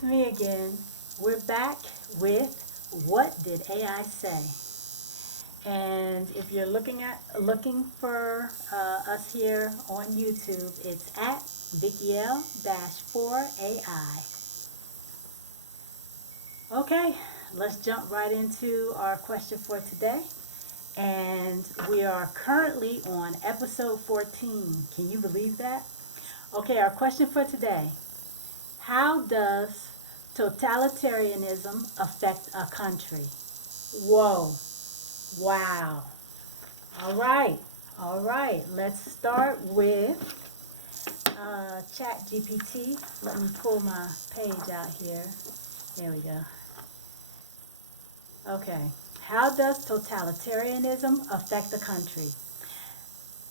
it's me again. We're back with What Did AI Say? And if you're looking for us here on YouTube, it's at VickyL-4AI. Okay, let's jump right into our question for today. And we are currently on episode 14. Can you believe that? Okay, our question for today. How does totalitarianism affect a country? Whoa. Wow. All right. Let's start with Chatgpt. Let me pull my page out here. There we go. Okay. How does totalitarianism affect a country?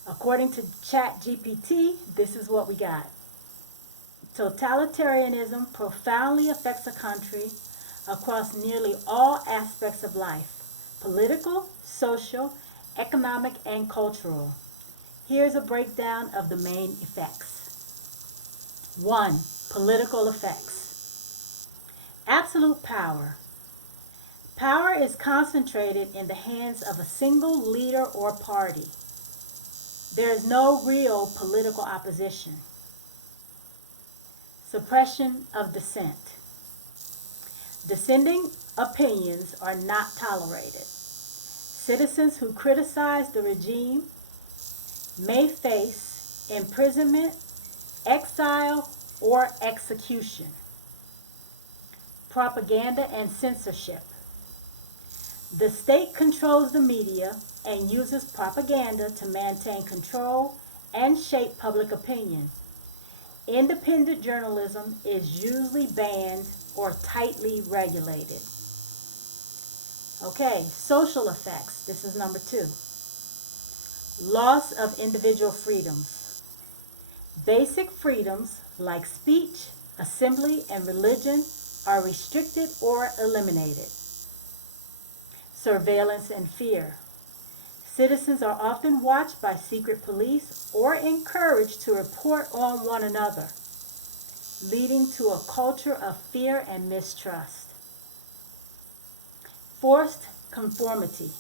According to Chatgpt, this is what we got. Totalitarianism profoundly affects a country across nearly all aspects of life: political, social, economic, and cultural. Here's a breakdown of the main effects. 1. Political effects. Absolute power. Power is concentrated in the hands of a single leader or party. There is no real political opposition. Suppression of dissent. Dissenting opinions are not tolerated. Citizens who criticize the regime may face imprisonment, exile, or execution. Propaganda and censorship. The state controls the media and uses propaganda to maintain control and shape public opinion. Independent journalism is usually banned or tightly regulated. Okay, social effects. This is number 2. Loss of individual freedoms. Basic freedoms like speech, assembly, and religion are restricted or eliminated. Surveillance and fear. Citizens are often watched by secret police or encouraged to report on one another, leading to a culture of fear and mistrust. Forced conformity.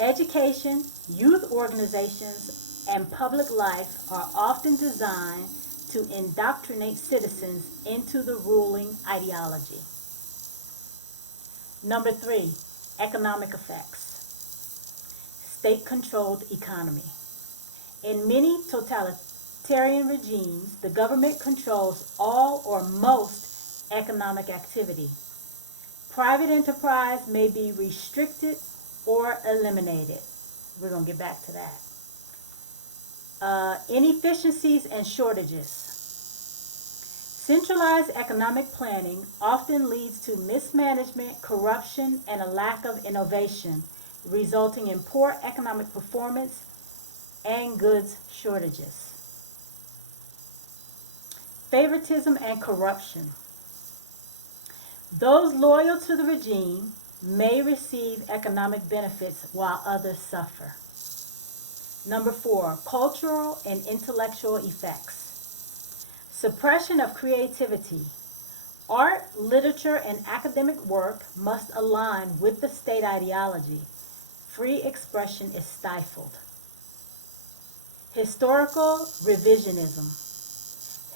Education, youth organizations, and public life are often designed to indoctrinate citizens into the ruling ideology. Number 3, economic effects. State-controlled economy. In many totalitarian regimes, the government controls all or most economic activity. Private enterprise may be restricted or eliminated. We're going to get back to that. Inefficiencies and shortages. Centralized economic planning often leads to mismanagement, corruption, and a lack of innovation, resulting in poor economic performance and goods shortages. Favoritism and corruption. Those loyal to the regime may receive economic benefits while others suffer. Number 4, cultural and intellectual effects. Suppression of creativity. Art, literature, and academic work must align with the state ideology. Free expression is stifled. Historical revisionism.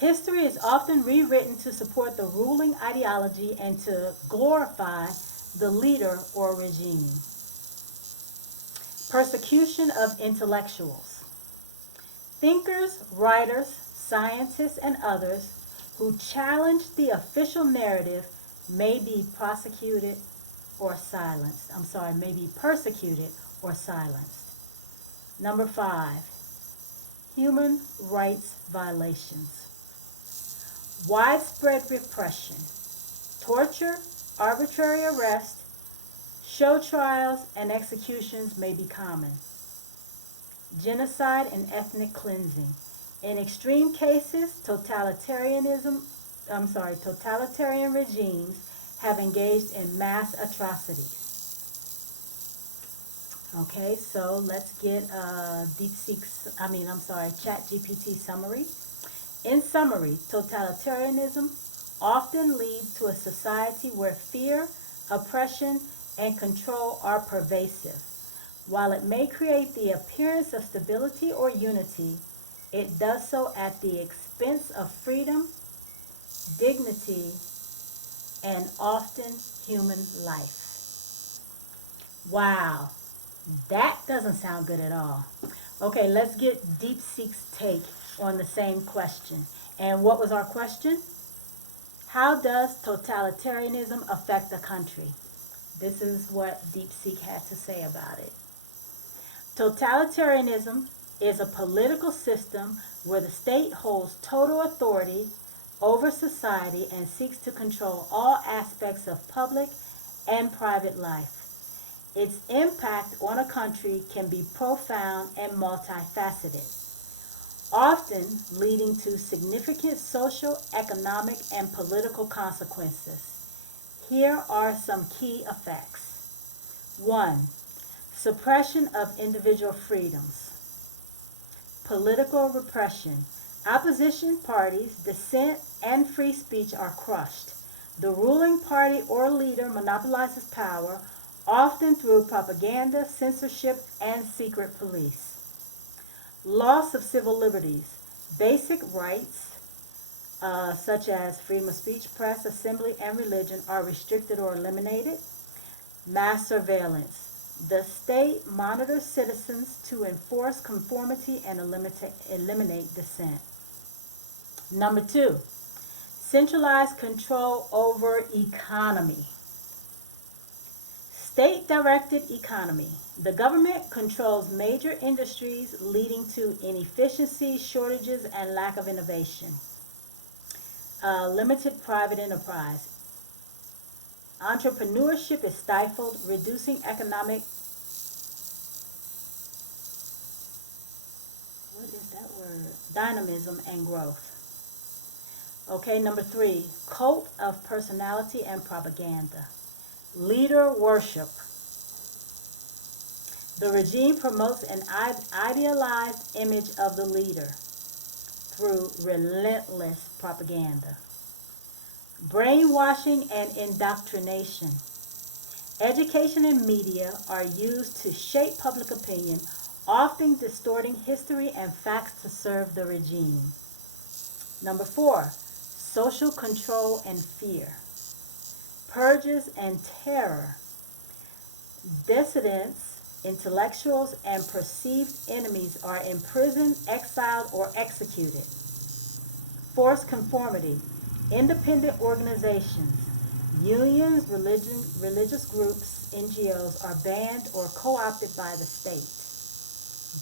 History is often rewritten to support the ruling ideology and to glorify the leader or regime. Persecution of intellectuals. Thinkers, writers, scientists, and others who challenge the official narrative may be persecuted or silenced. Number 5, human rights violations. Widespread repression, torture, arbitrary arrest, show trials, and executions may be common. Genocide and ethnic cleansing. In extreme cases, totalitarian regimes have engaged in mass atrocities. Okay, so let's get Chatgpt summary. In summary, totalitarianism often leads to a society where fear, oppression, and control are pervasive. While it may create the appearance of stability or unity, it does so at the expense of freedom, dignity, and often human life. Wow, that doesn't sound good at all. Okay, let's get Deepseek's take on the same question. And what was our question? How does totalitarianism affect the country? This is what Deepseek had to say about it. Totalitarianism is a political system where the state holds total authority over society and seeks to control all aspects of public and private life. Its impact on a country can be profound and multifaceted, often leading to significant social, economic, and political consequences. Here are some key effects. 1. Suppression of individual freedoms. Political repression. Opposition parties, dissent, and free speech are crushed. The ruling party or leader monopolizes power, often through propaganda, censorship, and secret police. Loss of civil liberties. Basic rights, such as freedom of speech, press, assembly, and religion, are restricted or eliminated. Mass surveillance. The state monitors citizens to enforce conformity and eliminate dissent. Number 2, centralized control over economy. State-directed economy. The government controls major industries, leading to inefficiencies, shortages, and lack of innovation. Limited private enterprise. Entrepreneurship is stifled, reducing economic, dynamism and growth. Okay, number 3, cult of personality and propaganda. Leader worship. The regime promotes an idealized image of the leader through relentless propaganda. Brainwashing and indoctrination. Education and media are used to shape public opinion, often distorting history and facts to serve the regime. Number 4, social control and fear. Purges and terror. Dissidents, intellectuals, and perceived enemies are imprisoned, exiled, or executed. Forced conformity. Independent organizations, unions, religious groups, NGOs are banned or co-opted by the state.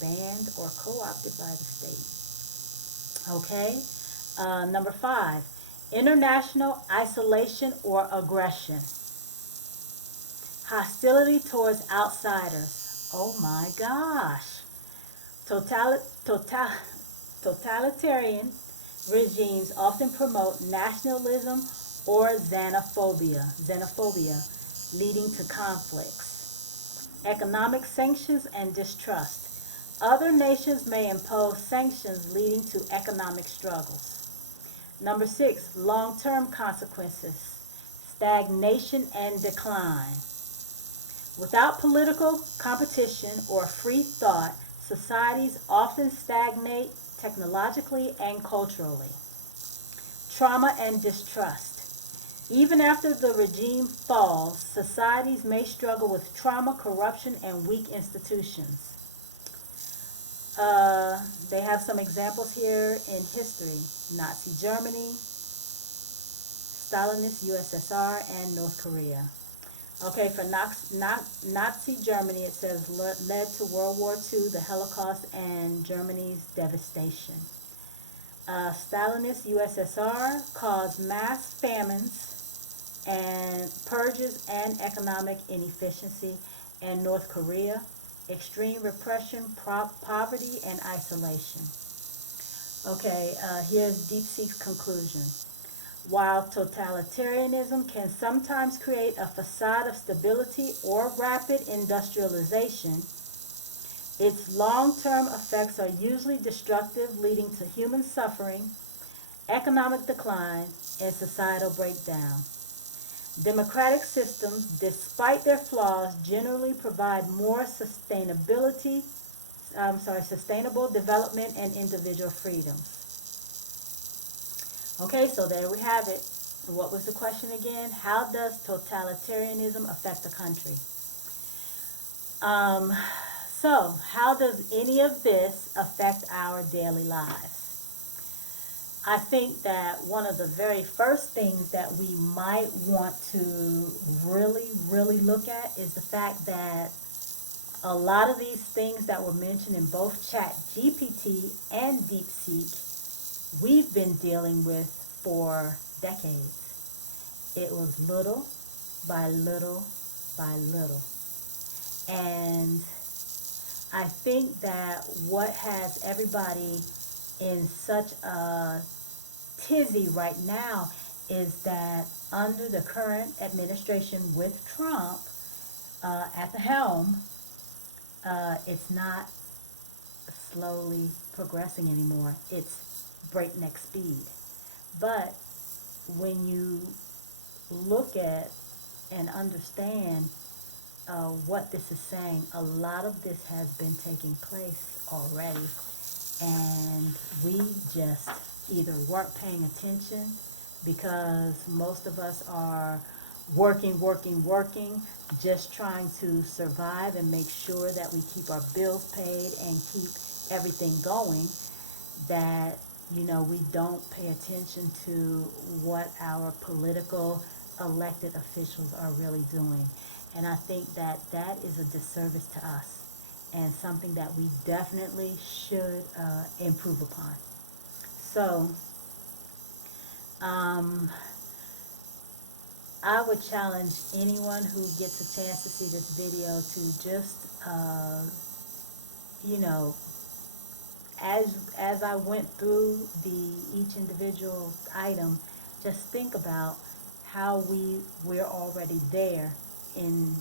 Banned or co-opted by the state. Okay. Number 5, international isolation or aggression. Hostility towards outsiders. Oh my gosh. Totalitarian regimes often promote nationalism or xenophobia, leading to conflicts. Economic sanctions and distrust. Other nations may impose sanctions, leading to economic struggles. Number 6, long-term consequences. Stagnation and decline. Without political competition or free thought, societies often stagnate technologically and culturally. Trauma and distrust. Even after the regime falls, societies may struggle with trauma, corruption, and weak institutions. They have some examples here in history. Nazi Germany, Stalinist USSR, and North Korea. Okay, for Nazi Germany, it says led to World War II, the Holocaust, and Germany's devastation. Stalinist USSR caused mass famines and purges and economic inefficiency. And North Korea, extreme repression, poverty, and isolation. Okay, here's Deepseek's conclusion. While totalitarianism can sometimes create a facade of stability or rapid industrialization, its long-term effects are usually destructive, leading to human suffering economic decline, and societal breakdown. Democratic systems, despite their flaws, generally provide more sustainable development and individual freedoms. Okay, so there we have it. What was the question again? How does totalitarianism affect the country? Um, so, how does any of this affect our daily lives? I think that one of the very first things that we might want to really look at is the fact that a lot of these things that were mentioned in both Chatgpt and Deepseek, we've been dealing with for decades. It was little by little by little. And I think that what has everybody in such a tizzy right now is that under the current administration with Trump at the helm, it's not slowly progressing anymore. It's breakneck speed. But when you look at and understand what this is saying, a lot of this has been taking place already, and we just either weren't paying attention because most of us are working, just trying to survive and make sure that we keep our bills paid and keep everything going, that we don't pay attention to what our political elected officials are really doing. And I think that that is a disservice to us and something that we definitely should improve upon. So, I would challenge anyone who gets a chance to see this video to just, as I went through each individual item, just think about how we're already there in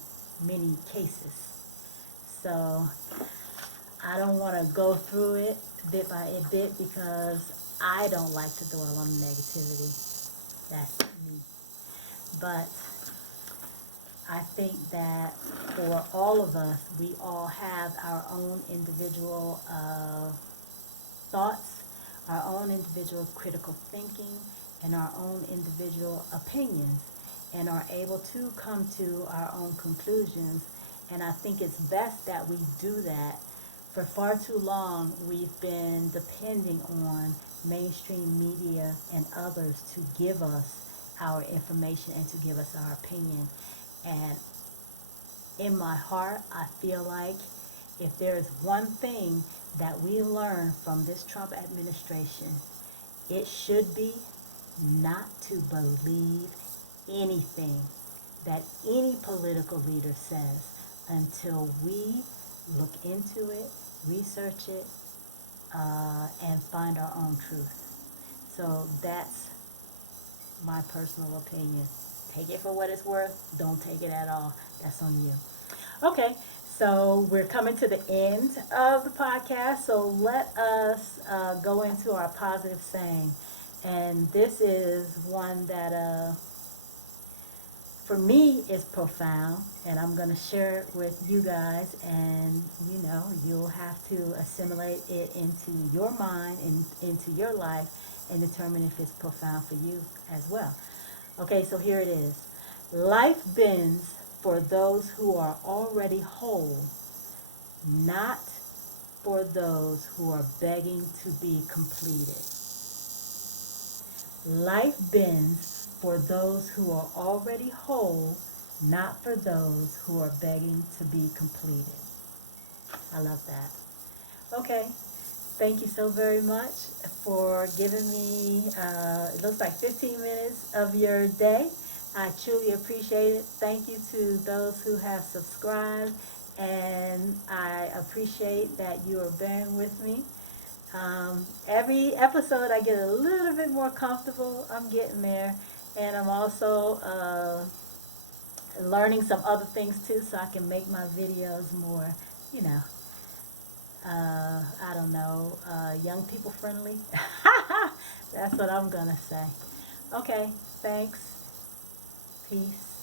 many cases. So I don't want to go through it bit by bit because I don't like to dwell on negativity. That's me. But I think that for all of us, we all have our own individual thoughts, our own individual critical thinking, and our own individual opinions, and are able to come to our own conclusions. And I think it's best that we do that. For far too long, we've been depending on mainstream media and others to give us our information and to give us our opinion. And in my heart, I feel like if there is one thing that we learn from this Trump administration, it should be not to believe anything that any political leader says until we look into it, research it, and find our own truth. So that's my personal opinion. Take it for what it's worth. Don't take it at all. That's on you. Okay, so we're coming to the end of the podcast. So let us go into our positive saying. And this is one that for me is profound, and I'm going to share it with you guys, and you'll have to assimilate it into your mind and into your life and determine if it's profound for you as well. Okay, so here it is. Life bends for those who are already whole, not for those who are begging to be completed. Life bends for those who are already whole, not for those who are begging to be completed. I love that. Okay, thank you so very much for giving me, it looks like 15 minutes of your day. I truly appreciate it. Thank you to those who have subscribed, and I appreciate that you are bearing with me. Every episode I get a little bit more comfortable. I'm getting there, and I'm also learning some other things too, so I can make my videos more, I don't know, young people friendly. That's what I'm gonna say. Okay, thanks. Peace.